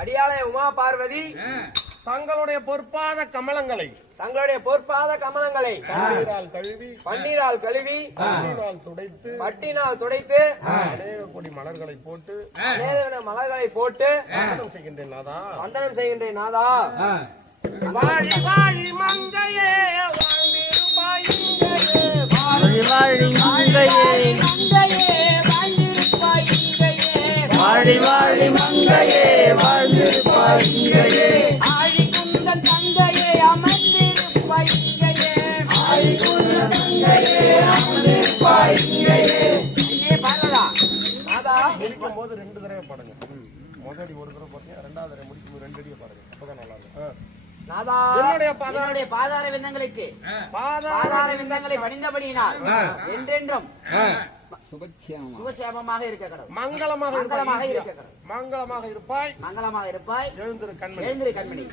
அடியாளே உமா பார்வதி தங்களுடைய பொற்பாத கமலங்களை பன்னீரால் கழுவி பட்டினால் துடைத்து அநேக கொடி மலர்களை போட்டு வந்தனம் செய்கின்றேன் நாதா. வாழி வாழி மங்கையே வாழ்ந்திருப்பாய் இங்கேயே. வாழி வாழி மங்கையே வாழி வாழி மங்கையே வாழ்ந்திருப்பாய் இங்கேயே. ஆழிக்குந்தன் தங்கையே அமர்ந்திருப்பாய் இங்கேயே. ஆழிக்குந்தன் தங்கையே அமர்ந்திருப்பாய் இங்கேயே. என்னே பார்வதா நாதா, முடிக்கும் போது 2 தடவை பாடுங்க. முதலடி ஒரு தடவை பாருங்க, 2வது தடவை முடிக்கும் போது 2 அடியை பாருங்க. அப்பதான் நல்லா இருக்கும். நாதா, என்னுடைய பாதார விந்தங்களுக்கு பாதார விந்தங்களை பணிந்தபடியினால் என்றென்றும் சுபசேமமாக இருக்க கடவுள். மங்களமாக இருக்க கடவுள். மங்களமாக இருப்பாய். மங்களமாக இருப்பாய். எழுந்திரு கண்மணி. எழுந்திரு கண்மணி.